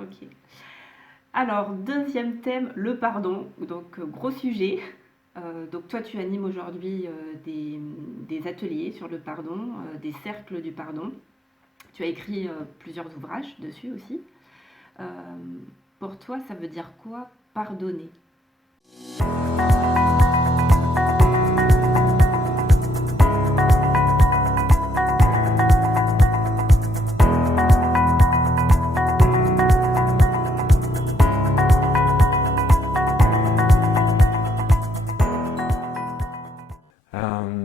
Ok. Alors, deuxième thème, le pardon. Donc, gros sujet. Donc, toi, tu animes aujourd'hui des ateliers sur le pardon, des cercles du pardon. Tu as écrit plusieurs ouvrages dessus aussi. Euh, pour toi, ça veut dire quoi pardonner?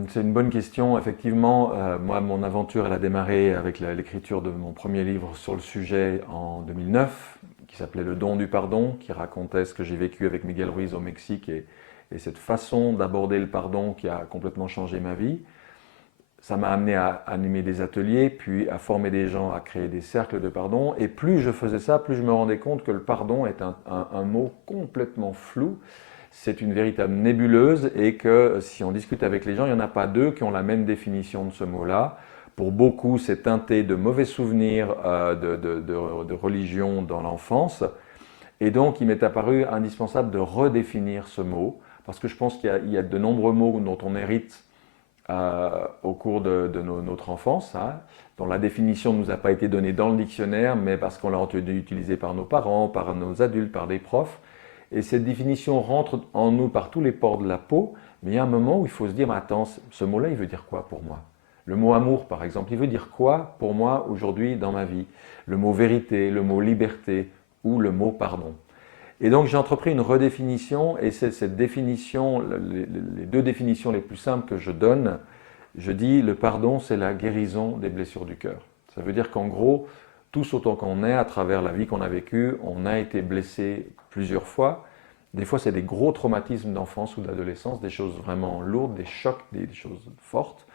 C'est une bonne question. Effectivement, moi, mon aventure, elle a démarré avec l'écriture de mon premier livre sur le sujet en 2009, qui s'appelait Le don du pardon, qui racontait ce que j'ai vécu avec Miguel Ruiz au Mexique et cette façon d'aborder le pardon qui a complètement changé ma vie. Ça m'a amené à animer des ateliers, puis à former des gens, à créer des cercles de pardon. Et plus je faisais ça, plus je me rendais compte que le pardon est un mot complètement flou. C'est une véritable nébuleuse et que si on discute avec les gens, il n'y en a pas deux qui ont la même définition de ce mot-là. Pour beaucoup, c'est teinté de mauvais souvenirs de religion dans l'enfance. Et donc, il m'est apparu indispensable de redéfinir ce mot, parce que je pense qu'il y a de nombreux mots dont on hérite au cours de notre enfance, hein, dont la définition ne nous a pas été donnée dans le dictionnaire, mais parce qu'on l'a entendu utiliser par nos parents, par nos adultes, par des profs. Et cette définition rentre en nous par tous les pores de la peau, mais il y a un moment où il faut se dire, attends, ce mot-là, il veut dire quoi pour moi? Le mot amour, par exemple, il veut dire quoi pour moi aujourd'hui dans ma vie? Le mot vérité, le mot liberté ou le mot pardon. Et donc j'ai entrepris une redéfinition, et c'est cette définition, les deux définitions les plus simples que je donne. Je dis le pardon, c'est la guérison des blessures du cœur. Ça veut dire qu'en gros, tous autant qu'on est, à travers la vie qu'on a vécue, on a été blessé plusieurs fois. Des fois, c'est des gros traumatismes d'enfance ou d'adolescence, des choses vraiment lourdes, des chocs, des choses fortes.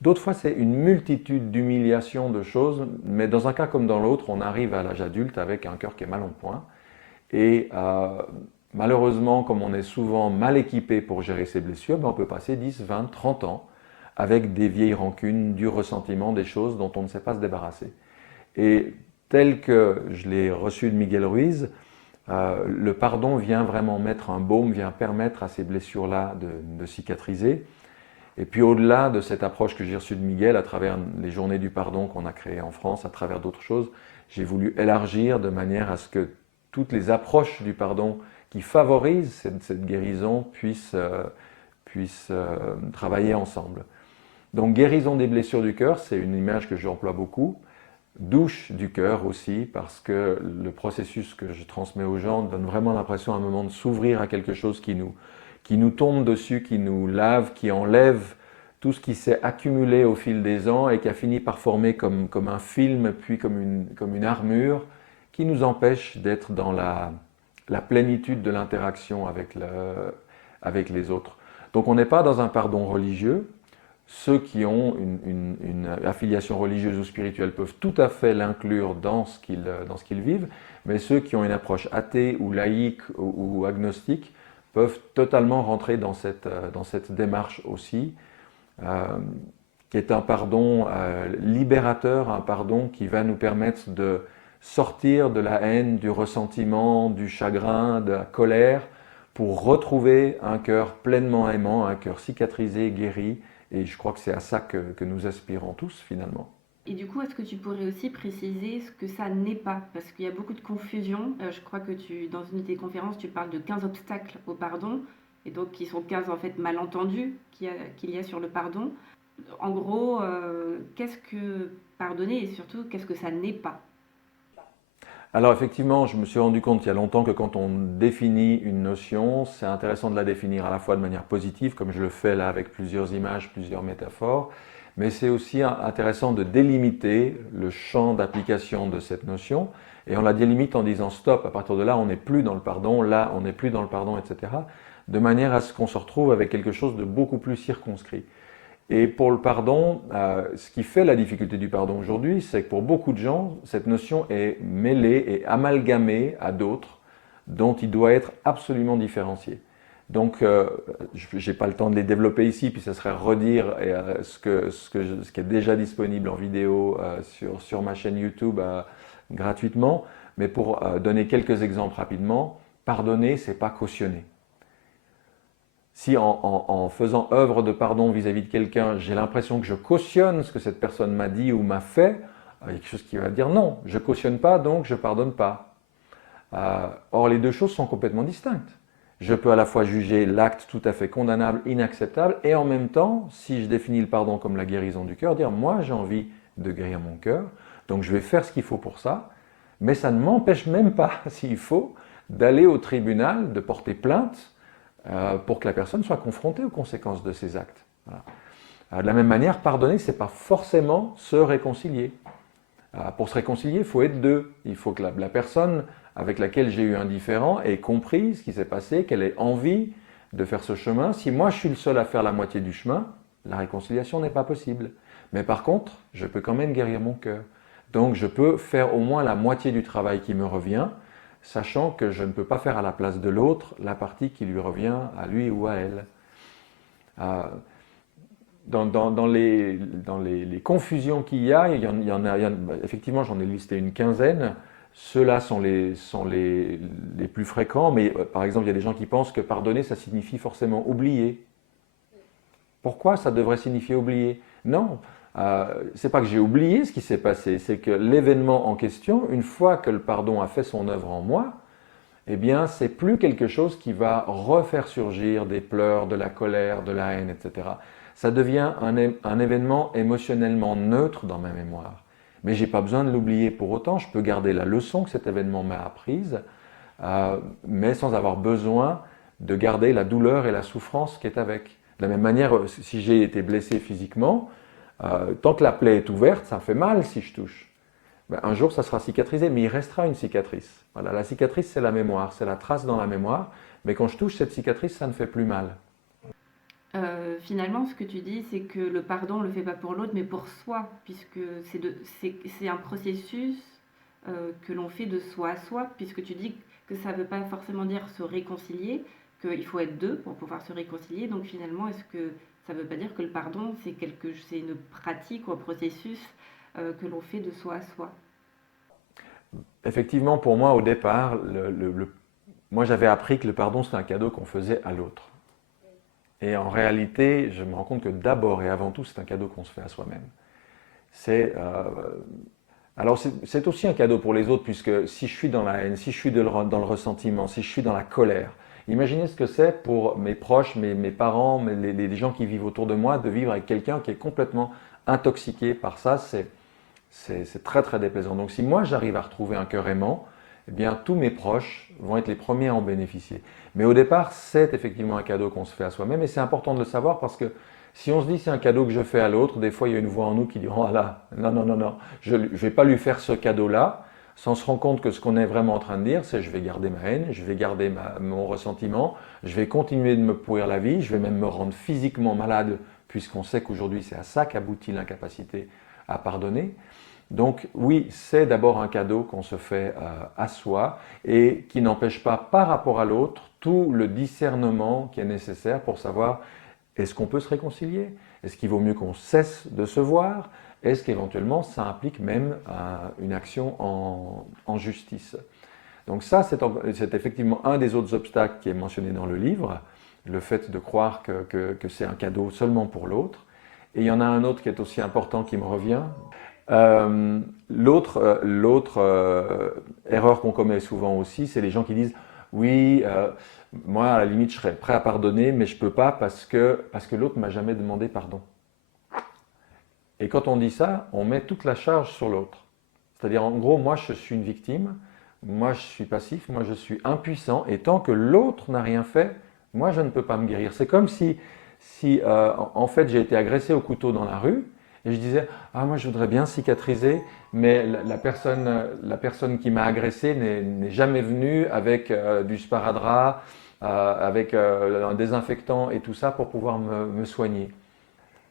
D'autres fois, c'est une multitude d'humiliations, de choses, mais dans un cas comme dans l'autre, on arrive à l'âge adulte avec un cœur qui est mal en point. Et malheureusement, comme on est souvent mal équipé pour gérer ces blessures, ben on peut passer 10, 20, 30 ans avec des vieilles rancunes, du ressentiment, des choses dont on ne sait pas se débarrasser. Et tel que je l'ai reçu de Miguel Ruiz, le pardon vient vraiment mettre un baume, vient permettre à ces blessures-là de cicatriser. Et puis au-delà de cette approche que j'ai reçue de Miguel, à travers les journées du pardon qu'on a créées en France, à travers d'autres choses, j'ai voulu élargir de manière à ce que toutes les approches du pardon qui favorisent cette guérison puissent travailler ensemble. Donc guérison des blessures du cœur, c'est une image que j'emploie beaucoup. Douche du cœur aussi, parce que le processus que je transmets aux gens donne vraiment l'impression à un moment de s'ouvrir à quelque chose qui nous tombe dessus, qui nous lave, qui enlève tout ce qui s'est accumulé au fil des ans et qui a fini par former comme un film, puis comme une armure, qui nous empêche d'être dans la plénitude de l'interaction avec les autres. Donc on n'est pas dans un pardon religieux. Ceux qui ont une affiliation religieuse ou spirituelle peuvent tout à fait l'inclure dans ce qu'ils vivent, mais ceux qui ont une approche athée ou laïque ou agnostique peuvent totalement rentrer dans cette démarche aussi, euh, qui est un pardon libérateur, un pardon qui va nous permettre de sortir de la haine, du ressentiment, du chagrin, de la colère, pour retrouver un cœur pleinement aimant, un cœur cicatrisé, guéri. Et je crois que c'est à ça que nous aspirons tous finalement. Et du coup, est-ce que tu pourrais aussi préciser ce que ça n'est pas? Parce qu'il y a beaucoup de confusion. Je crois que dans une de tes conférences, tu parles de 15 obstacles au pardon, et donc qui sont 15 en fait malentendus qu'il y a sur le pardon. En gros, qu'est-ce que pardonner et surtout qu'est-ce que ça n'est pas? Alors effectivement, je me suis rendu compte il y a longtemps que quand on définit une notion, c'est intéressant de la définir à la fois de manière positive, comme je le fais là avec plusieurs images, plusieurs métaphores, mais c'est aussi intéressant de délimiter le champ d'application de cette notion, et on la délimite en disant stop, à partir de là on n'est plus dans le pardon, là on n'est plus dans le pardon, etc., de manière à ce qu'on se retrouve avec quelque chose de beaucoup plus circonscrit. Et pour le pardon, ce qui fait la difficulté du pardon aujourd'hui, c'est que pour beaucoup de gens, cette notion est mêlée et amalgamée à d'autres dont il doit être absolument différencié. Donc, je n'ai pas le temps de les développer ici, puis ça serait redire ce qui est déjà disponible en vidéo sur ma chaîne YouTube gratuitement. Mais pour donner quelques exemples rapidement, pardonner, ce n'est pas cautionner. Si en faisant œuvre de pardon vis-à-vis de quelqu'un, j'ai l'impression que je cautionne ce que cette personne m'a dit ou m'a fait, il y a quelque chose qui va dire non, je ne cautionne pas, donc je ne pardonne pas. Or, les deux choses sont complètement distinctes. Je peux à la fois juger l'acte tout à fait condamnable, inacceptable, et en même temps, si je définis le pardon comme la guérison du cœur, dire moi j'ai envie de guérir mon cœur, donc je vais faire ce qu'il faut pour ça, mais ça ne m'empêche même pas, s'il faut, d'aller au tribunal, de porter plainte pour que la personne soit confrontée aux conséquences de ses actes. Voilà. De la même manière, pardonner, ce n'est pas forcément se réconcilier. Pour se réconcilier, il faut être deux. Il faut que la personne avec laquelle j'ai eu un différend ait compris ce qui s'est passé, qu'elle ait envie de faire ce chemin. Si moi je suis le seul à faire la moitié du chemin, la réconciliation n'est pas possible. Mais par contre, je peux quand même guérir mon cœur. Donc je peux faire au moins la moitié du travail qui me revient, sachant que je ne peux pas faire à la place de l'autre la partie qui lui revient à lui ou à elle. Dans les confusions qu'il y a, effectivement j'en ai listé une quinzaine, ceux-là sont les plus fréquents, mais par exemple il y a des gens qui pensent que pardonner ça signifie forcément oublier. Pourquoi ça devrait signifier oublier? Non, c'est pas que j'ai oublié ce qui s'est passé, c'est que l'événement en question, une fois que le pardon a fait son œuvre en moi, eh bien c'est plus quelque chose qui va refaire surgir des pleurs, de la colère, de la haine, etc. Ça devient un événement émotionnellement neutre dans ma mémoire. Mais je n'ai pas besoin de l'oublier pour autant, je peux garder la leçon que cet événement m'a apprise, mais sans avoir besoin de garder la douleur et la souffrance qui est avec. De la même manière, si j'ai été blessé physiquement, tant que la plaie est ouverte, ça fait mal si je touche. Ben, un jour, ça sera cicatrisé, mais il restera une cicatrice. Voilà, la cicatrice, c'est la mémoire, c'est la trace dans la mémoire, mais quand je touche cette cicatrice, ça ne fait plus mal. Finalement, ce que tu dis, c'est que le pardon, on ne le fait pas pour l'autre, mais pour soi, puisque c'est un processus que l'on fait de soi à soi, puisque tu dis que ça ne veut pas forcément dire se réconcilier, qu'il faut être deux pour pouvoir se réconcilier. Donc finalement, est-ce que ça ne veut pas dire que le pardon, c'est une pratique ou un processus que l'on fait de soi à soi? Effectivement, pour moi, au départ, moi j'avais appris que le pardon, c'est un cadeau qu'on faisait à l'autre. Et en réalité, je me rends compte que d'abord et avant tout, c'est un cadeau qu'on se fait à soi-même. Alors c'est aussi un cadeau pour les autres, puisque si je suis dans la haine, si je suis dans le ressentiment, si je suis dans la colère, imaginez ce que c'est pour mes proches, mes parents, les gens qui vivent autour de moi, de vivre avec quelqu'un qui est complètement intoxiqué par ça, c'est très très déplaisant. Donc si moi j'arrive à retrouver un cœur aimant, eh bien tous mes proches vont être les premiers à en bénéficier. Mais au départ, c'est effectivement un cadeau qu'on se fait à soi-même, et c'est important de le savoir parce que si on se dit c'est un cadeau que je fais à l'autre, des fois il y a une voix en nous qui dit oh là, non, non, non, non, je ne vais pas lui faire ce cadeau-là, sans se rendre compte que ce qu'on est vraiment en train de dire, c'est je vais garder ma haine, je vais garder mon ressentiment, je vais continuer de me pourrir la vie, je vais même me rendre physiquement malade, puisqu'on sait qu'aujourd'hui c'est à ça qu'aboutit l'incapacité à pardonner. Donc oui, c'est d'abord un cadeau qu'on se fait à soi et qui n'empêche pas par rapport à l'autre tout le discernement qui est nécessaire pour savoir est-ce qu'on peut se réconcilier? Est-ce qu'il vaut mieux qu'on cesse de se voir? Est-ce qu'éventuellement ça implique même une action en justice? Donc ça, c'est effectivement un des autres obstacles qui est mentionné dans le livre, le fait de croire que c'est un cadeau seulement pour l'autre. Et il y en a un autre qui est aussi important qui me revient. L'autre erreur qu'on commet souvent aussi, c'est les gens qui disent oui, moi à la limite je serais prêt à pardonner, mais je ne peux pas parce que l'autre ne m'a jamais demandé pardon. Et quand on dit ça, on met toute la charge sur l'autre. C'est-à-dire en gros, moi je suis une victime, moi je suis passif, moi je suis impuissant, et tant que l'autre n'a rien fait, moi je ne peux pas me guérir. C'est comme si en fait j'ai été agressé au couteau dans la rue, et je disais, ah moi je voudrais bien cicatriser, mais la personne qui m'a agressé n'est jamais venue avec du sparadrap, avec un désinfectant et tout ça pour pouvoir me soigner.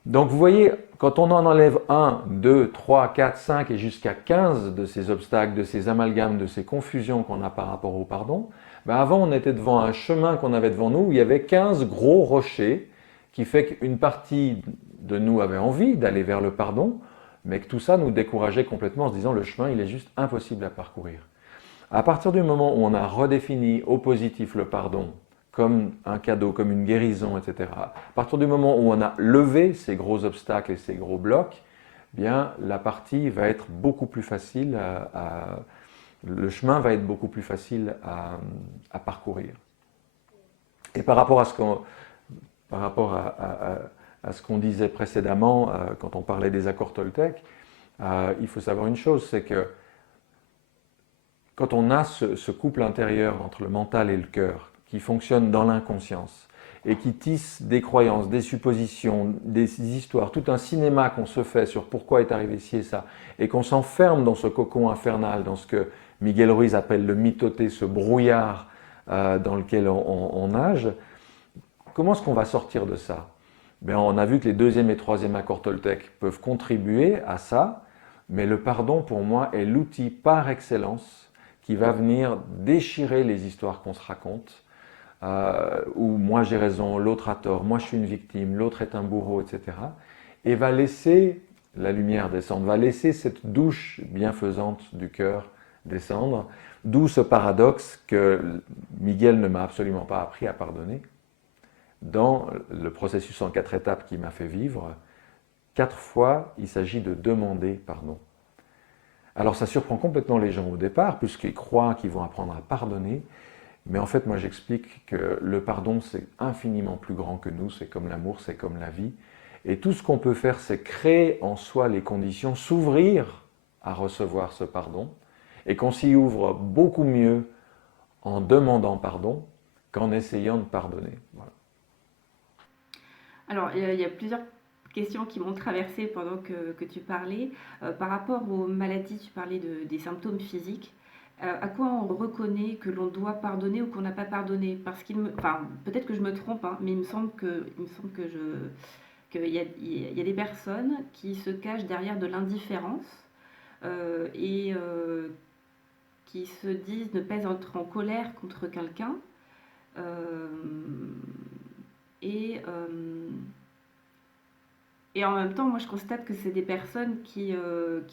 Donc vous voyez, quand on en enlève 1, 2, 3, 4, 5 et jusqu'à 15 de ces obstacles, de ces amalgames, de ces confusions qu'on a par rapport au pardon, ben avant on était devant un chemin qu'on avait devant nous où il y avait 15 gros rochers qui fait qu'une partie de nous avait envie d'aller vers le pardon, mais que tout ça nous décourageait complètement en se disant le chemin il est juste impossible à parcourir. À partir du moment où on a redéfini au positif le pardon comme un cadeau, comme une guérison, etc., à partir du moment où on a levé ces gros obstacles et ces gros blocs, bien, la partie va être beaucoup plus facile le chemin va être beaucoup plus facile à parcourir. Et par rapport à ce qu'on disait précédemment, quand on parlait des accords Toltec, il faut savoir une chose, c'est que quand on a ce couple intérieur entre le mental et le cœur, qui fonctionne dans l'inconscience, et qui tisse des croyances, des suppositions, des histoires, tout un cinéma qu'on se fait sur pourquoi est arrivé ci et ça, et qu'on s'enferme dans ce cocon infernal, dans ce que Miguel Ruiz appelle le mitoté, ce brouillard dans lequel on nage, comment est-ce qu'on va sortir de ça? Bien, on a vu que les deuxième et troisième accords Toltec peuvent contribuer à ça, mais le pardon, pour moi, est l'outil par excellence qui va venir déchirer les histoires qu'on se raconte, où moi j'ai raison, l'autre a tort, moi je suis une victime, l'autre est un bourreau, etc. Et va laisser la lumière descendre, va laisser cette douche bienfaisante du cœur descendre, d'où ce paradoxe que Miguel ne m'a absolument pas appris à pardonner. Dans le processus en 4 étapes qu'il m'a fait vivre, 4 fois, il s'agit de demander pardon. Alors ça surprend complètement les gens au départ, puisqu'ils croient qu'ils vont apprendre à pardonner, mais en fait, moi j'explique que le pardon, c'est infiniment plus grand que nous, c'est comme l'amour, c'est comme la vie, et tout ce qu'on peut faire, c'est créer en soi les conditions, s'ouvrir à recevoir ce pardon, et qu'on s'y ouvre beaucoup mieux en demandant pardon qu'en essayant de pardonner. Voilà. Alors, il y a plusieurs questions qui m'ont traversée pendant que tu parlais. Par rapport aux maladies, tu parlais des symptômes physiques. À quoi on reconnaît que l'on doit pardonner ou qu'on n'a pas pardonné? Parce enfin, peut-être que je me trompe, hein, mais qu'il y a des personnes qui se cachent derrière de l'indifférence et qui se disent ne pas être en colère contre quelqu'un. Euh, et, euh, et en même temps, moi je constate que c'est des personnes qui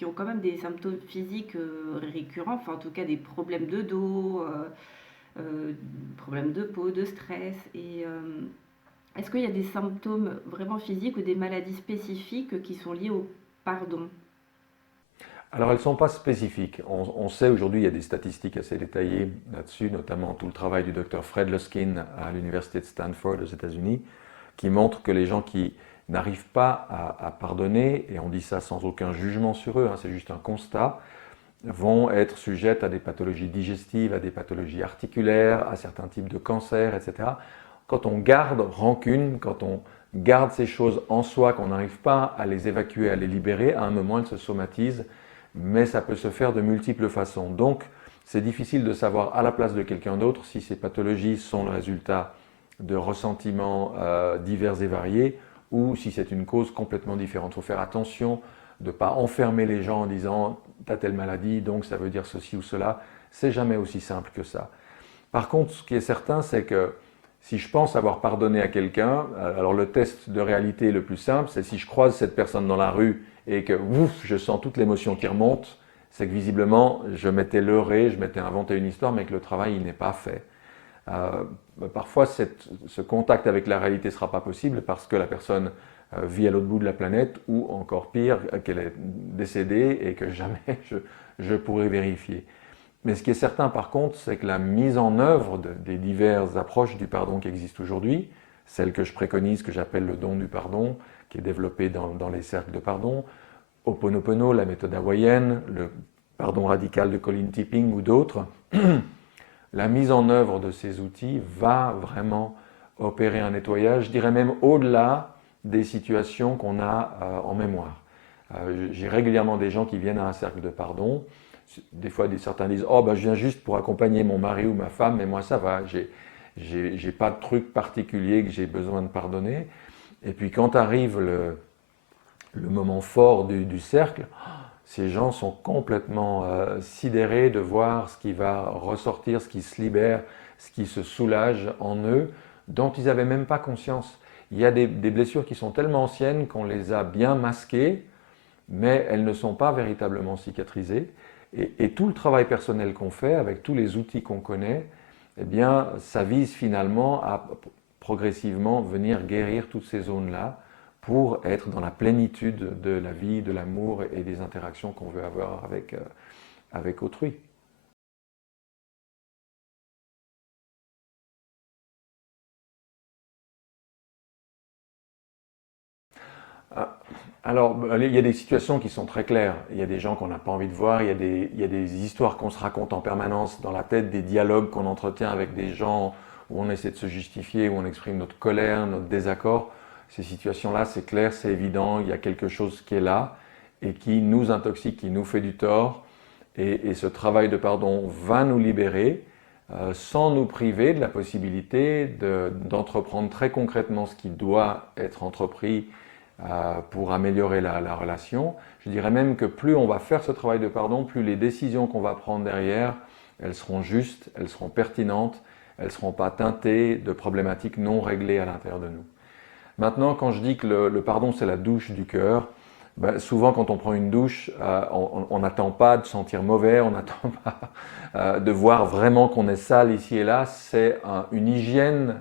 ont quand même des symptômes physiques récurrents, enfin en tout cas des problèmes de dos, problèmes de peau, de stress. Et est-ce qu'il y a des symptômes vraiment physiques ou des maladies spécifiques qui sont liées au pardon? Alors elles ne sont pas spécifiques. On sait aujourd'hui, il y a des statistiques assez détaillées là-dessus, notamment tout le travail du docteur Fred Luskin à l'université de Stanford aux États-Unis, qui montre que les gens qui n'arrivent pas à pardonner, et on dit ça sans aucun jugement sur eux, hein, c'est juste un constat, vont être sujettes à des pathologies digestives, à des pathologies articulaires, à certains types de cancers, etc. Quand on garde rancune, quand on garde ces choses en soi, qu'on n'arrive pas à les évacuer, à les libérer, à un moment elles se somatisent, mais ça peut se faire de multiples façons. Donc c'est difficile de savoir à la place de quelqu'un d'autre si ces pathologies sont le résultat de ressentiments divers et variés ou si c'est une cause complètement différente. Il faut faire attention de ne pas enfermer les gens en disant « tu as telle maladie, donc ça veut dire ceci ou cela ». C'est jamais aussi simple que ça. Par contre, ce qui est certain, c'est que si je pense avoir pardonné à quelqu'un, alors le test de réalité le plus simple, c'est si je croise cette personne dans la rue et que ouf, je sens toute l'émotion qui remonte, c'est que visiblement je m'étais leurré, je m'étais inventé une histoire, mais que le travail n'est pas fait. Parfois, ce contact avec la réalité ne sera pas possible parce que la personne vit à l'autre bout de la planète ou encore pire, qu'elle est décédée et que jamais je pourrai vérifier. Mais ce qui est certain par contre, c'est que la mise en œuvre des diverses approches du pardon qui existent aujourd'hui, celle que je préconise, que j'appelle le don du pardon, qui est développée dans les cercles de pardon, Ho'oponopono, la méthode hawaïenne, le pardon radical de Colin Tipping ou d'autres, la mise en œuvre de ces outils va vraiment opérer un nettoyage, je dirais même au-delà des situations qu'on a en mémoire. J'ai régulièrement des gens qui viennent à un cercle de pardon. Des fois, certains disent « Oh, ben, je viens juste pour accompagner mon mari ou ma femme, mais moi ça va, j'ai pas de truc particulier que j'ai besoin de pardonner. » Et puis quand arrive le moment fort du cercle, ces gens sont complètement sidérés de voir ce qui va ressortir, ce qui se libère, ce qui se soulage en eux, dont ils n'avaient même pas conscience. Il y a des blessures qui sont tellement anciennes qu'on les a bien masquées, mais elles ne sont pas véritablement cicatrisées. Et tout le travail personnel qu'on fait, avec tous les outils qu'on connaît, eh bien, ça vise finalement à progressivement venir guérir toutes ces zones-là pour être dans la plénitude de la vie, de l'amour et des interactions qu'on veut avoir avec autrui. Alors, il y a des situations qui sont très claires. Il y a des gens qu'on n'a pas envie de voir, il y a des histoires qu'on se raconte en permanence dans la tête, des dialogues qu'on entretient avec des gens où on essaie de se justifier, où on exprime notre colère, notre désaccord. Ces situations-là, c'est clair, c'est évident, il y a quelque chose qui est là et qui nous intoxique, qui nous fait du tort. Et ce travail de pardon va nous libérer sans nous priver de la possibilité d'entreprendre très concrètement ce qui doit être entrepris pour améliorer la relation. Je dirais même que plus on va faire ce travail de pardon, plus les décisions qu'on va prendre derrière, elles seront justes, elles seront pertinentes, elles ne seront pas teintées de problématiques non réglées à l'intérieur de nous. Maintenant, quand je dis que le pardon, c'est la douche du cœur, ben, souvent quand on prend une douche, on n'attend pas de sentir mauvais, on n'attend pas de voir vraiment qu'on est sale ici et là. C'est une hygiène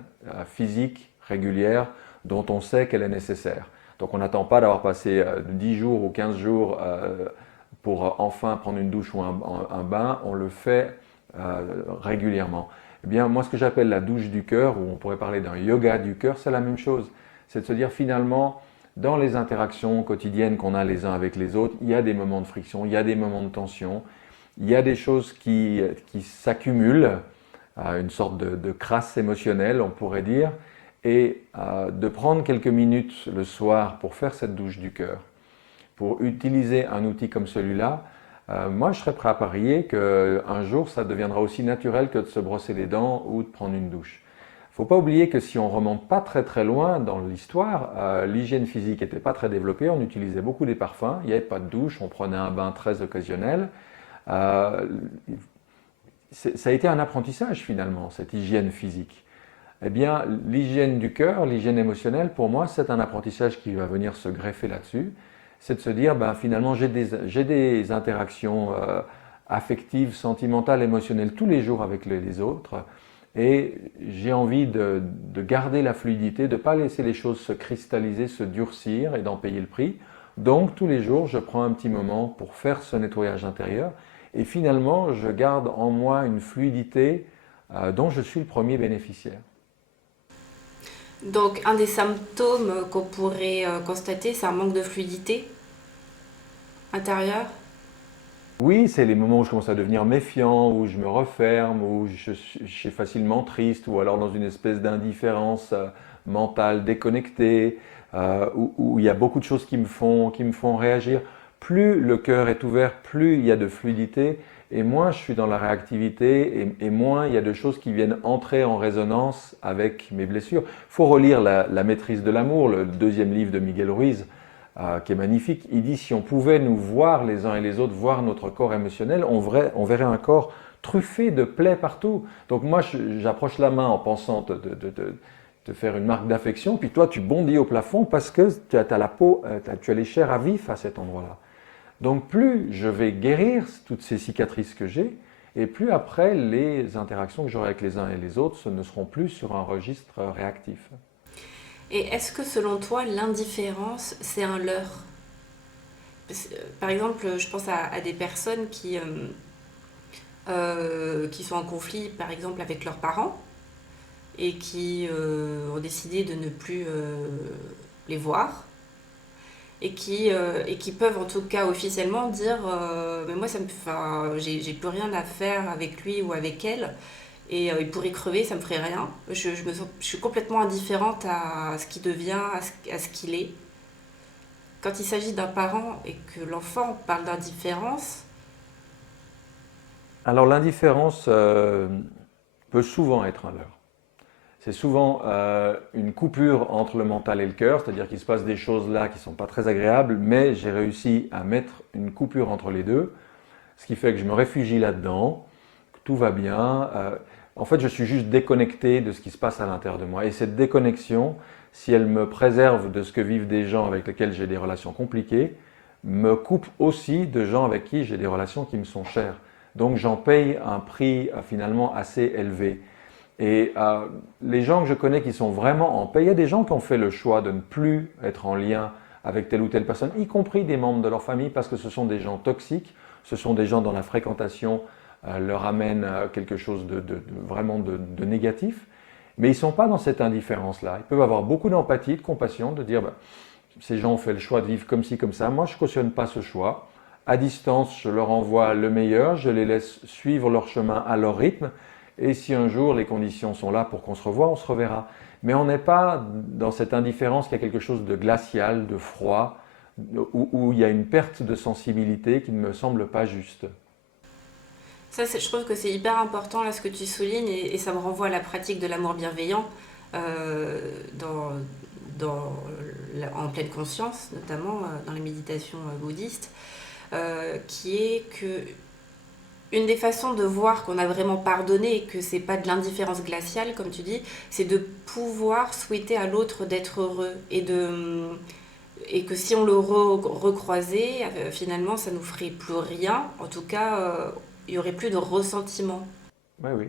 physique régulière dont on sait qu'elle est nécessaire. Donc on n'attend pas d'avoir passé 10 jours ou 15 jours pour enfin prendre une douche ou un bain, on le fait régulièrement. Eh bien, moi, ce que j'appelle la douche du cœur, ou on pourrait parler d'un yoga du cœur, c'est la même chose. C'est de se dire finalement, dans les interactions quotidiennes qu'on a les uns avec les autres, il y a des moments de friction, il y a des moments de tension, il y a des choses qui s'accumulent, une sorte de crasse émotionnelle, on pourrait dire, et de prendre quelques minutes le soir pour faire cette douche du cœur, pour utiliser un outil comme celui-là, moi je serais prêt à parier qu'un jour ça deviendra aussi naturel que de se brosser les dents ou de prendre une douche. Il ne faut pas oublier que si on ne remonte pas très très loin dans l'histoire, l'hygiène physique n'était pas très développée, on utilisait beaucoup des parfums, il n'y avait pas de douche, on prenait un bain très occasionnel. Ça a été un apprentissage finalement, cette hygiène physique. Eh bien, l'hygiène du cœur, l'hygiène émotionnelle, pour moi, c'est un apprentissage qui va venir se greffer là-dessus. C'est de se dire, ben, finalement, j'ai des interactions affectives, sentimentales, émotionnelles tous les jours avec les autres. Et j'ai envie de garder la fluidité, de ne pas laisser les choses se cristalliser, se durcir et d'en payer le prix. Donc, tous les jours, je prends un petit moment pour faire ce nettoyage intérieur. Et finalement, je garde en moi une fluidité dont je suis le premier bénéficiaire. Donc, un des symptômes qu'on pourrait constater, c'est un manque de fluidité intérieure. Oui, c'est les moments où je commence à devenir méfiant, où je me referme, où je suis facilement triste, ou alors dans une espèce d'indifférence mentale déconnectée, où il y a beaucoup de choses qui me font réagir. Plus le cœur est ouvert, plus il y a de fluidité, et moins je suis dans la réactivité, et moins il y a de choses qui viennent entrer en résonance avec mes blessures. Il faut relire la Maîtrise de l'amour, le deuxième livre de Miguel Ruiz, qui est magnifique. Il dit, si on pouvait nous voir les uns et les autres, voir notre corps émotionnel, on verrait un corps truffé de plaies partout. Donc moi, j'approche la main en pensant te faire une marque d'affection, puis toi, tu bondis au plafond parce que tu as la peau, tu as les chairs à vif à cet endroit-là. Donc plus je vais guérir toutes ces cicatrices que j'ai, et plus après, les interactions que j'aurai avec les uns et les autres ne seront plus sur un registre réactif. Et est-ce que selon toi, l'indifférence, c'est un leurre? Par exemple, je pense à des personnes qui sont en conflit, par exemple, avec leurs parents et qui ont décidé de ne plus les voir et qui peuvent en tout cas officiellement dire mais moi j'ai plus rien à faire avec lui ou avec elle et il pourrait crever, ça me ferait rien. Je suis complètement indifférente à ce qu'il devient, à ce qu'il est. Quand il s'agit d'un parent et que l'enfant parle d'indifférence. Alors l'indifférence peut souvent être un leurre. C'est souvent une coupure entre le mental et le cœur, c'est-à-dire qu'il se passe des choses là qui ne sont pas très agréables, mais j'ai réussi à mettre une coupure entre les deux, ce qui fait que je me réfugie là-dedans, que tout va bien. En fait, je suis juste déconnecté de ce qui se passe à l'intérieur de moi. Et cette déconnexion, si elle me préserve de ce que vivent des gens avec lesquels j'ai des relations compliquées, me coupe aussi de gens avec qui j'ai des relations qui me sont chères. Donc j'en paye un prix finalement assez élevé. Et les gens que je connais qui sont vraiment en paix, il y a des gens qui ont fait le choix de ne plus être en lien avec telle ou telle personne, y compris des membres de leur famille, parce que ce sont des gens toxiques, ce sont des gens dont la fréquentation leur amène quelque chose vraiment de négatif. Mais ils ne sont pas dans cette indifférence-là. Ils peuvent avoir beaucoup d'empathie, de compassion, de dire ces gens ont fait le choix de vivre comme ci, comme ça. Moi, je ne cautionne pas ce choix. À distance, je leur envoie le meilleur, je les laisse suivre leur chemin à leur rythme. Et si un jour les conditions sont là pour qu'on se revoie, on se reverra. Mais on n'est pas dans cette indifférence qu'il y a quelque chose de glacial, de froid, où il y a une perte de sensibilité qui ne me semble pas juste. Ça, je trouve que c'est hyper important là ce que tu soulignes et ça me renvoie à la pratique de l'amour bienveillant en pleine conscience, notamment dans les méditations bouddhistes, qui est que une des façons de voir qu'on a vraiment pardonné et que c'est pas de l'indifférence glaciale, comme tu dis, c'est de pouvoir souhaiter à l'autre d'être heureux et que si on le recroisait, finalement, ça nous ferait plus rien. En tout cas, il y aurait plus de ressentiment. Oui, oui.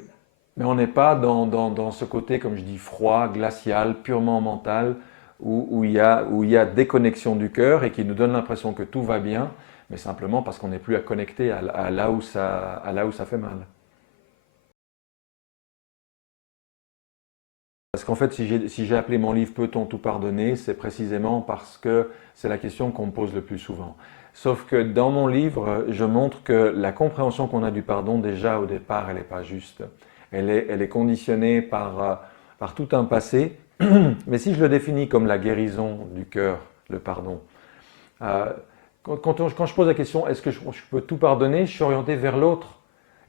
Mais on n'est pas dans ce côté, comme je dis, froid, glacial, purement mental, où il y a déconnexion du cœur et qui nous donne l'impression que tout va bien, mais simplement parce qu'on n'est plus à connecter à là où ça fait mal. Parce qu'en fait, si j'ai appelé mon livre Peut-on tout pardonner, c'est précisément parce que c'est la question qu'on me pose le plus souvent. Sauf que dans mon livre, je montre que la compréhension qu'on a du pardon, déjà au départ, elle n'est pas juste. Elle est conditionnée par tout un passé. Mais si je le définis comme la guérison du cœur, le pardon, quand je pose la question, est-ce que je peux tout pardonner, je suis orienté vers l'autre.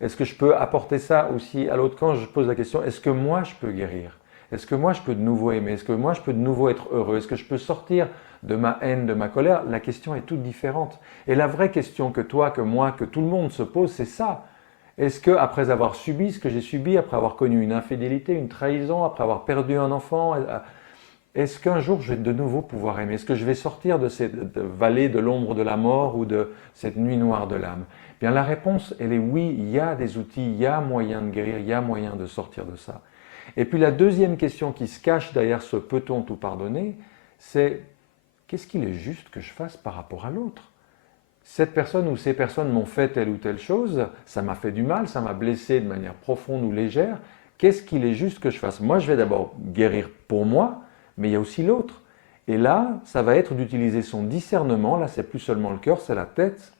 Est-ce que je peux apporter ça aussi à l'autre? Quand je pose la question, est-ce que moi je peux guérir? Est-ce que moi je peux de nouveau aimer? Est-ce que moi je peux de nouveau être heureux? Est-ce que je peux sortir de ma haine, de ma colère? La question est toute différente. Et la vraie question que toi, que moi, que tout le monde se pose, c'est ça. Est-ce que après avoir subi ce que j'ai subi, après avoir connu une infidélité, une trahison, après avoir perdu un enfant, est-ce qu'un jour je vais de nouveau pouvoir aimer? Est-ce que je vais sortir de cette vallée de l'ombre de la mort ou de cette nuit noire de l'âme? Bien la réponse, elle est oui, il y a des outils, il y a moyen de guérir, il y a moyen de sortir de ça. Et puis la deuxième question qui se cache derrière ce peut-on tout pardonner, c'est qu'est-ce qu'il est juste que je fasse par rapport à l'autre? Cette personne ou ces personnes m'ont fait telle ou telle chose, ça m'a fait du mal, ça m'a blessé de manière profonde ou légère, qu'est-ce qu'il est juste que je fasse? Moi, je vais d'abord guérir pour moi, mais il y a aussi l'autre. Et là, ça va être d'utiliser son discernement, là c'est plus seulement le cœur, c'est la tête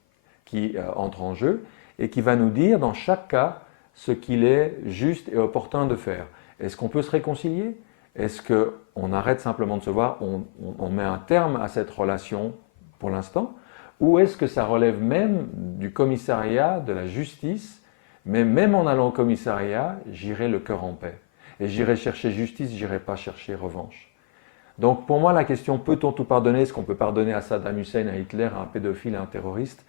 qui entre en jeu et qui va nous dire dans chaque cas ce qu'il est juste et opportun de faire. Est-ce qu'on peut se réconcilier? Est-ce qu'on arrête simplement de se voir, on met un terme à cette relation pour l'instant? Ou est-ce que ça relève même du commissariat, de la justice? Mais même en allant au commissariat, j'irai le cœur en paix. Et j'irai chercher justice, j'irai pas chercher revanche. Donc pour moi, la question peut-on tout pardonner? Est-ce qu'on peut pardonner à Saddam Hussein, à Hitler, à un pédophile, à un terroriste?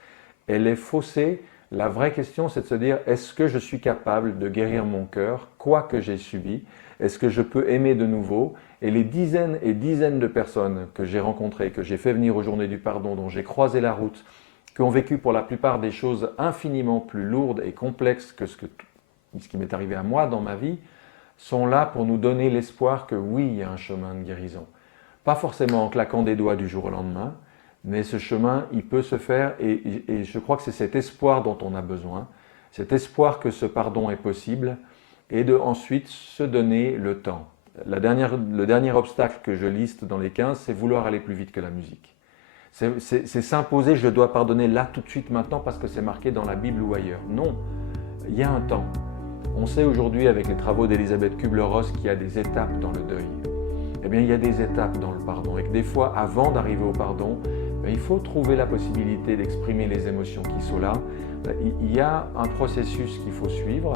Elle est faussée. La vraie question, c'est de se dire, est-ce que je suis capable de guérir mon cœur, quoi que j'ai subi? Est-ce que je peux aimer de nouveau? Et les dizaines et dizaines de personnes que j'ai rencontrées, que j'ai fait venir aux Journées du Pardon, dont j'ai croisé la route, qui ont vécu pour la plupart des choses infiniment plus lourdes et complexes que ce qui m'est arrivé à moi dans ma vie, sont là pour nous donner l'espoir que oui, il y a un chemin de guérison. Pas forcément en claquant des doigts du jour au lendemain, mais ce chemin, il peut se faire et je crois que c'est cet espoir dont on a besoin, cet espoir que ce pardon est possible et de ensuite se donner le temps. Le dernier obstacle que je liste dans les 15, c'est vouloir aller plus vite que la musique. C'est s'imposer, je dois pardonner là, tout de suite, maintenant, parce que c'est marqué dans la Bible ou ailleurs. Non, il y a un temps. On sait aujourd'hui avec les travaux d'Elisabeth Kubler-Ross qu'il y a des étapes dans le deuil. Eh bien, il y a des étapes dans le pardon et que des fois, avant d'arriver au pardon, il faut trouver la possibilité d'exprimer les émotions qui sont là. Il y a un processus qu'il faut suivre,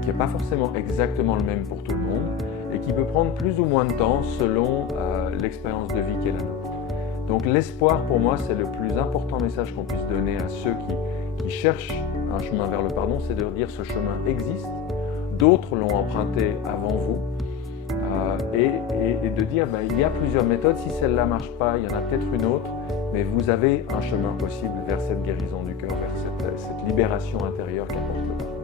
qui n'est pas forcément exactement le même pour tout le monde et qui peut prendre plus ou moins de temps selon l'expérience de vie qui est la nôtre. Donc l'espoir, pour moi, c'est le plus important message qu'on puisse donner à ceux qui cherchent un chemin vers le pardon, c'est de dire ce chemin existe, d'autres l'ont emprunté avant vous, et de dire il y a plusieurs méthodes, si celle-là ne marche pas, il y en a peut-être une autre, mais vous avez un chemin possible vers cette guérison du cœur, vers cette libération intérieure qu'apporte le pardon.